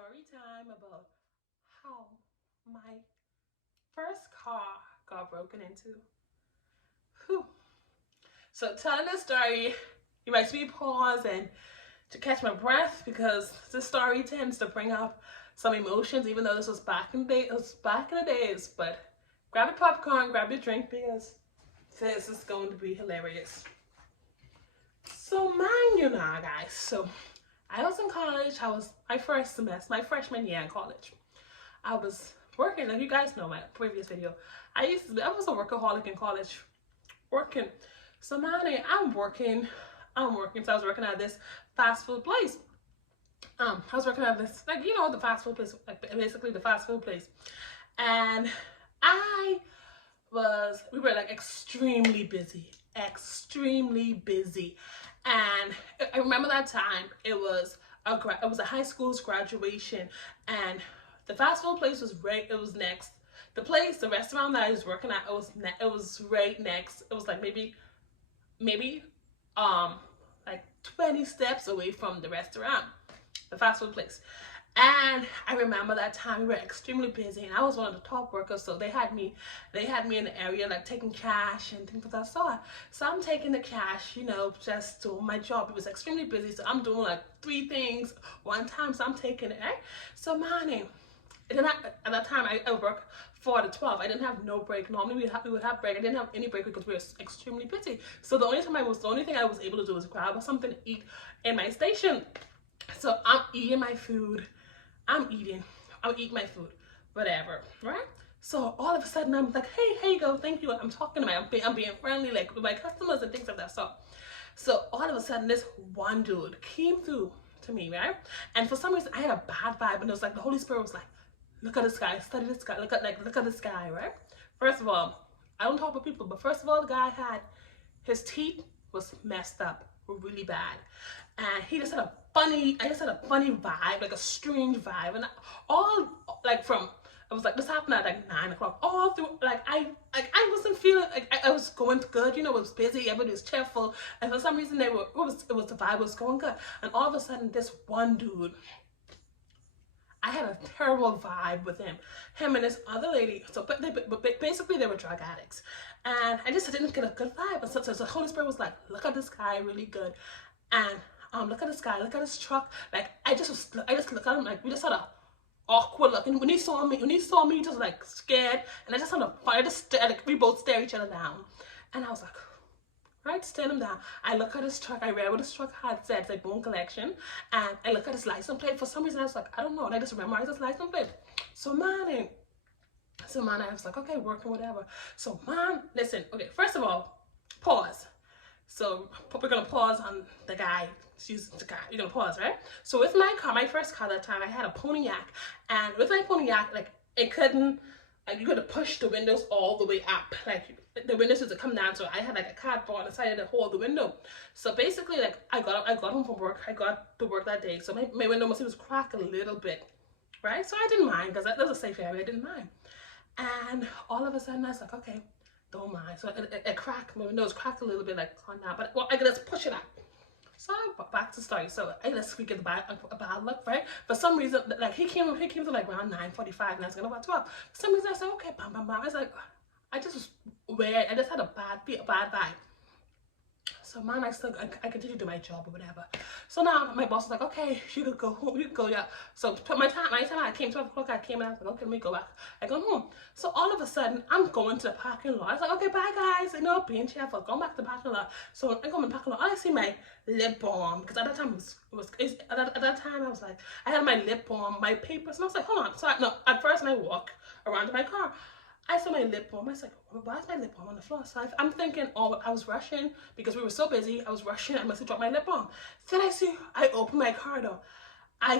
story time about how my first car got broken into. Whew. So telling this story, you might see me pause and to catch my breath because this story tends to bring up some emotions, even though this was back in the days. But grab your popcorn, grab your drink because this is going to be hilarious. So mind you now, guys. So I was in college. I was my first semester, my freshman year in college. I was working, like you guys know my previous video. I was a workaholic in college, working. So now I'm working. So I was working at this fast food place. I was working at this, like, the fast food place, like basically the fast food place. And we were like extremely busy. And I remember that time, it was a high school's graduation, and the fast food place was next. The restaurant that I was working at, it was right next. It was like maybe like 20 steps away from the restaurant, the fast food place. And I remember that time we were extremely busy, and I was one of the top workers, so they had me in the area like taking cash and things of that sort. So I'm taking the cash, just doing my job. It was extremely busy, so I'm doing like 3 things one time. So I'm taking it, right? So money. At that time, I worked 4 to 12. I didn't have no break. Normally we would have break. I didn't have any break because we were extremely busy. So the only thing I was able to do was grab something to eat in my station. So I'm eating my food. I'm eating my food, whatever, right? So all of a sudden I'm like, hey, here you go, thank you. I'm talking to I'm being friendly, like with my customers and things like that. So all of a sudden this one dude came through to me, right? And for some reason I had a bad vibe, and it was like the Holy Spirit was like, look at this guy, study this guy, look at this guy, right? First of all, I don't talk with people, but first of all, the guy had his teeth was messed up really bad, and he just had a funny vibe, like a strange vibe, and all like from it was like this happened at like 9 o'clock, all through like I wasn't feeling like I was going good, it was busy, everybody was cheerful, and for some reason the vibe was going good, and all of a sudden this one dude, I had a terrible vibe with him and this other lady. So, but basically they were drug addicts, and I didn't get a good vibe. And so the Holy Spirit was like, look at this guy, really good, and look at this guy, look at his truck. Like I just looked at him, like we just had a awkward look, and when he saw me, he just like scared, and like we both stare each other down, and I was like, right, stand him down. I look at his truck. I read what his truck had said, like bone collection, and I look at his license plate. For some reason, I was like, I don't know, and I just memorized his license plate. So man, I was like, okay, working, whatever. So man, listen, okay, first of all, pause. So we're gonna pause on the guy. You're gonna pause, right? So with my car, my first car that time, I had a Pontiac, and with my Pontiac, like it couldn't. Like you could push the windows all the way up, like the windows used to come down, so I had like a cardboard inside to hold the window. So basically, like I got home from work, I got to work that day, so my window must have cracked a little bit, right? So I didn't mind because that was a safe area, I didn't mind. And all of a sudden I was like, okay, don't mind. So it cracked, my windows cracked a little bit, like on that, but well, I could just push it up. So back to story. So I just speak a bad luck, right? For some reason, like he came to like around 9:45, and I was gonna about 12. For some reason, I said, okay, bam, bam, bam. I was like, I just was weird. I just had a bad vibe. So man, I continued to do my job or whatever. So now my boss was like, okay, you could go home, yeah. So my time I came 12 o'clock, I came and I was like, okay, let me go back. I go home. So all of a sudden, I'm going to the parking lot. I was like, okay, bye guys. Being cheerful, going back to the parking lot. So I go in the parking lot. I see my lip balm, because at that time at that time I was like, I had my lip balm, my papers, and I was like, hold on. So at first when I walk around to my car, I saw my lip balm. I was like, why is my lip balm on the floor? So I'm thinking, oh, I was rushing because we were so busy. I was rushing. I must have dropped my lip balm. Then I opened my car door.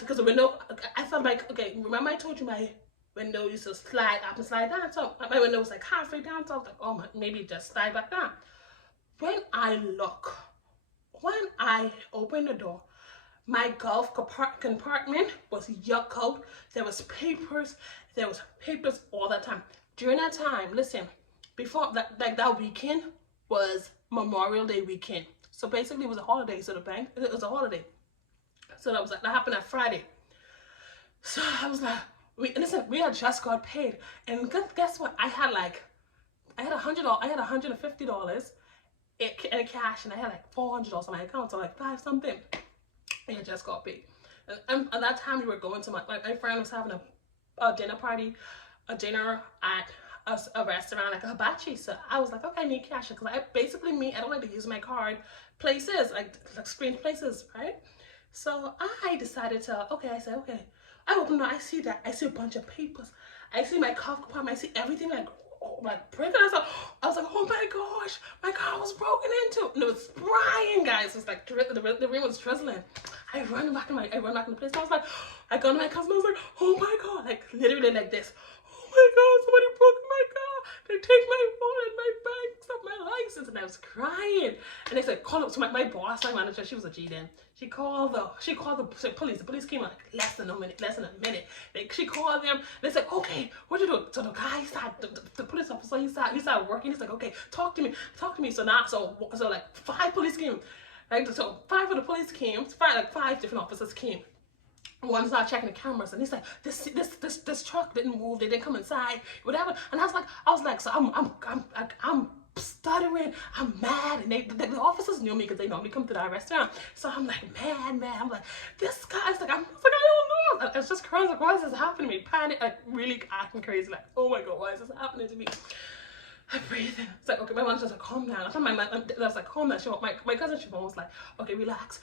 Because the window, I felt like, okay, remember I told you my window used to slide up and slide down. So my window was like halfway down. So I was like, oh, maybe just slide back down. When I opened the door, my golf compartment was yuck out. There was papers all the time. During that time, listen, before that weekend was Memorial Day weekend. So basically it was a holiday, so it was a holiday. So that happened on Friday. So I was like, listen, we had just got paid, and guess what? I had $100, I had $150 in cash, and I had like $400 on my account, so like five something. I had just got paid, and at that time we were going to my friend was having a dinner party, a dinner at a restaurant, like a hibachi. So I was like, okay, I need cash, because I don't like to use my card places, like strange places, right? So I decided to, I said, okay. I opened it, I see a bunch of papers. I see my cuff compartment, I see everything like breaking. I was like, oh my gosh, my car was broken into. And it was spraying, guys. It was like, the rain was drizzling. I run back in the place. And I was like, I got to my cousin, I was like, oh my God, like literally like this. Oh my God, somebody broke my car. They take my wallet, my bag, stuff, my license. And I was crying. And they said, call up. So my boss, my manager, she was a G then. She called the police. The police came in like less than a minute. She called them. They said, okay, what you do? So the guy started, the police officer, he started working. He's like, okay, talk to me. So like five police came. So five of the police came. Five different officers came. One started checking the cameras, and he's like, this truck didn't move. They didn't come inside, whatever. And I was like, so I'm stuttering, I'm mad, and the officers knew me because they normally come to that restaurant. So I'm like mad. I'm like, this guy's like, I don't know. It's just crazy. Like, why is this happening to me? Panic, like really acting crazy. Like, oh my God, why is this happening to me? I'm breathing. It's like, okay, my mom just like, calm down. I thought my was like, calm down. My cousin Siobhan was like, okay, relax,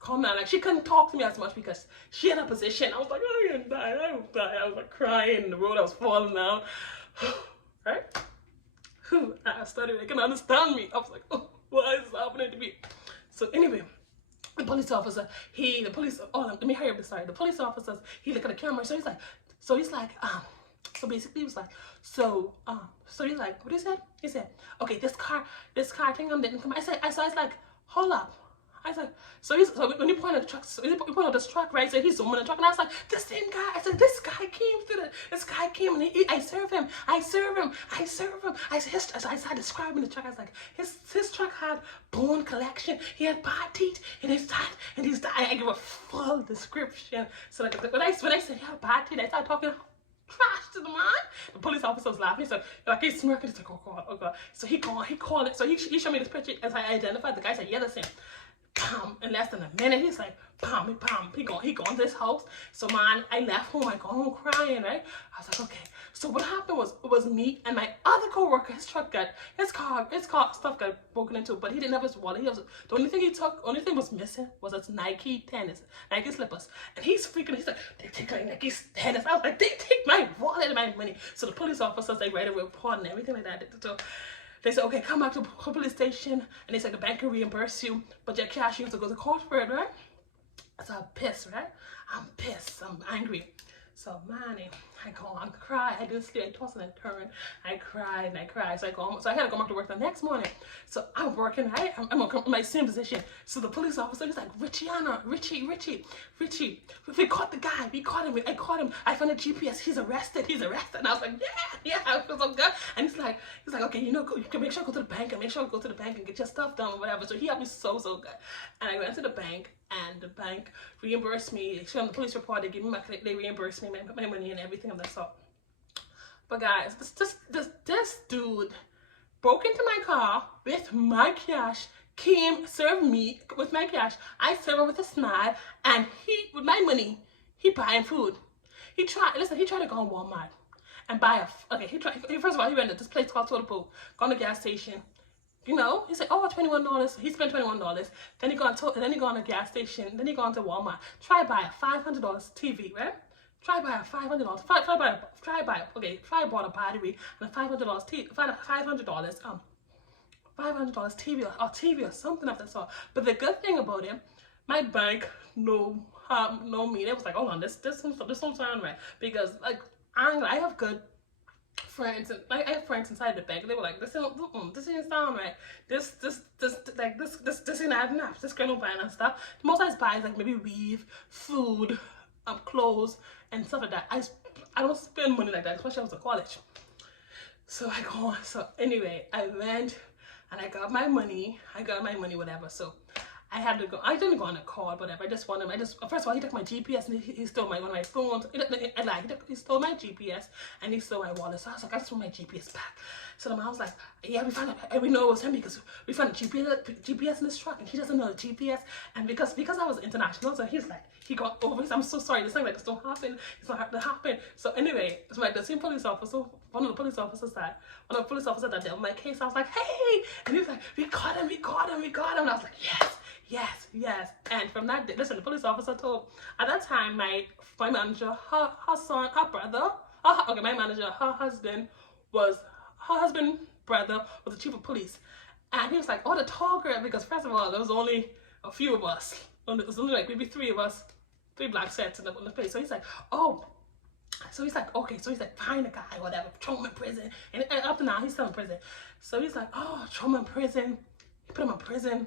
calm down. Like, she couldn't talk to me as much because she had a position. I was like, oh, I'm gonna die. I was like crying in the road. I was falling down. Right? I started, they can understand me. I was like, oh, why is this happening to me? So anyway, the police officer, let me hurry up the story. The police officers, he looked at the camera, so he's like, so basically he was like, so he's like, what he said? He said, okay, this car thing didn't come. I was like, hold up. I was like, so when you point at the truck, he pointed at this truck, right? So he's zooming the truck, and I was like, the same guy. I said, this guy came, and I serve him. I started describing the truck. I was like, his truck had bone collection. He had bad teeth in his teeth, and I give a full description. So like when I said he had bad teeth, I started talking trash to the man. The police officer was laughing. So like he's smirking. He's like, oh God. So he called it. So he showed me this picture as I identified the guy. Said, yeah, that's him. Bam, in less than a minute, he's like, bam, he gone to this house. So man, I left home, I go home crying, right? I was like, okay. So what happened was, it was me and my other coworker, his car stuff got broken into, but he didn't have his wallet. The only thing was missing was his Nike slippers. And he's freaking, he's like, they take my Nike tennis. I was like, they take my wallet and my money. So the police officers, they write a report and everything like that. So they said, okay, come back to the police station. And they said the bank can reimburse you, but your cash, you have to go to court for it, right? So I'm pissed, right? I'm pissed. I'm angry. So, man, I go on, cry. I didn't sleep. I tossed and turned. I cried. So I go home. So I had to go back to work the next morning. So I'm working, right? I'm in my same position. So the police officer is like, Richie. We caught the guy. We caught him. I caught him. I found the GPS. He's arrested. And I was like, yeah, I feel so good. And he's like, okay, you can make sure I go to the bank and get your stuff done or whatever. So he helped me so good. And I went to the bank, and the bank reimbursed me. They showed them the police report. They reimbursed me my money and everything of that sort. But guys, this dude broke into my car with my cash, came, served me with my cash. I served him with a smile, and with my money, he buying food. He tried to go on Walmart and buy first of all, he went to this place called Total Pool, gone to the gas station. You know, he said, oh, $21. He spent $21. Then he gone to a gas station. Then he gone to Walmart. Try buy a $500 TV, right? Try buy a $500. Try bought a battery and a $500 TV. $500 TV or something of that sort. But the good thing about it, my bank no me. It was like, hold on, this don't sound right, because like I have good friends, and I have friends inside the bank. They were like, this didn't sound right. This ain't adding up. This girl don't buy enough stuff. The most I buy is like maybe weave, food, clothes, and stuff like that. I don't spend money like that, especially when I was in college. So I go on. So anyway, I went and I got my money. Whatever. So I had to go. I didn't go on a call, whatever. I just wanted. First of all, he took my GPS and he stole one of my phones. He stole my GPS and he stole my wallet. So I was like, I just want my GPS back. So the mom was like, yeah, we found it. And we know it was him because we found a GPS in his truck and he doesn't know the GPS. And because I was international, so he's like, he got over. I'm so sorry. This thing like this don't happen. It's not going to happen. So anyway, it's like the same police officer. One of the police officers that dealt with my case. I was like, hey, and he was like, we got him. And I was like, yes. And from that day, listen, the police officer told, at that time, my manager, her husband, brother was the chief of police. And he was like, oh, the tall girl, because first of all, there was only a few of us. There was only like maybe 3 of us, 3 black sets in the place. So he's like, oh. So he's like, okay. So he's like, find a guy, whatever, throw him in prison. And up to now, he's still in prison. So he's like, oh, throw him in prison. Put him in prison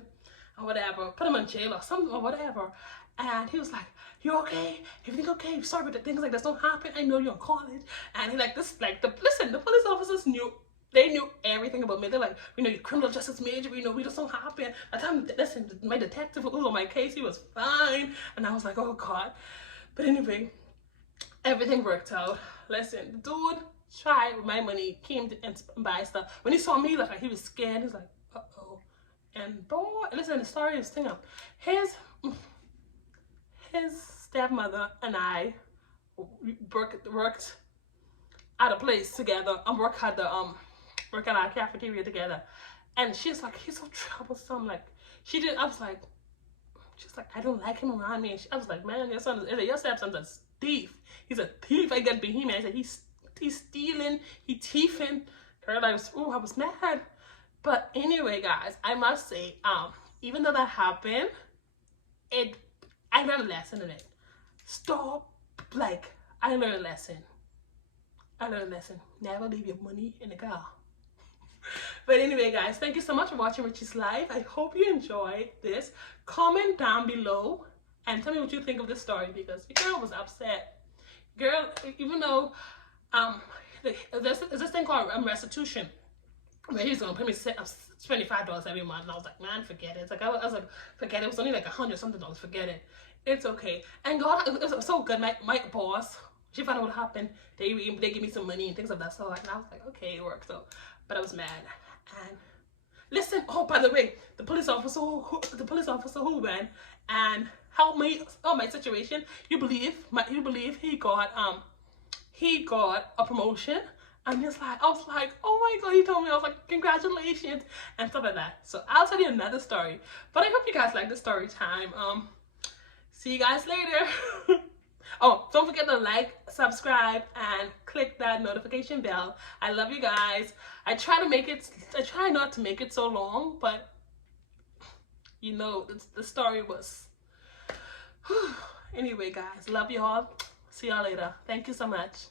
or whatever. Put him in jail or something or whatever. And he was like, you okay? Everything okay? Sorry, but things like this don't happen. I know you're in college. And he like, the police officers knew. They knew everything about me. They're like, we know you're criminal justice major. We know we just don't happen. At the time, listen, my detective who was on my case, he was fine. And I was like, oh God. But anyway, everything worked out. Listen, the dude tried with my money, came to and buy stuff. When he saw me, like he was scared. He was like, uh-oh. And boy, listen, the story is thing up. His stepmother and I worked at a place together and work at our cafeteria together. And she's like, he's so troublesome. Like she's like, I don't like him around me. I was like, man, your stepson's a thief. He's a thief. I get behind me. I said, he's stealing, he thieving. Girl, I was mad. But anyway, guys, I must say, even though that happened, I learned a lesson in it. I learned a lesson. Never leave your money in the car. But anyway, guys, thank you so much for watching Richie's Life. I hope you enjoyed this. Comment down below and tell me what you think of this story, because your girl was upset. Girl, even though there's this thing called restitution, where he's gonna pay me $25 every month, and I was like, man, forget it. It's like I was like, forget it. It was only like $100 something. Forget it. It's okay. And God, it was so good. My boss, she found out what happened. They gave me some money and things of that sort, and I was like, okay, it worked. So, but I was mad. And listen, oh, by the way, the police officer who went and helped me on my situation, you believe he got a promotion. And I was like, oh my God, he told me. I was like, congratulations and stuff like that. So I'll tell you another story. But I hope you guys like the story time. See you guys later. Oh, don't forget to like, subscribe, and click that notification bell. I love you guys. I try not to make it so long, but you know, the story was. Anyway, guys, love you all. See y'all later. Thank you so much.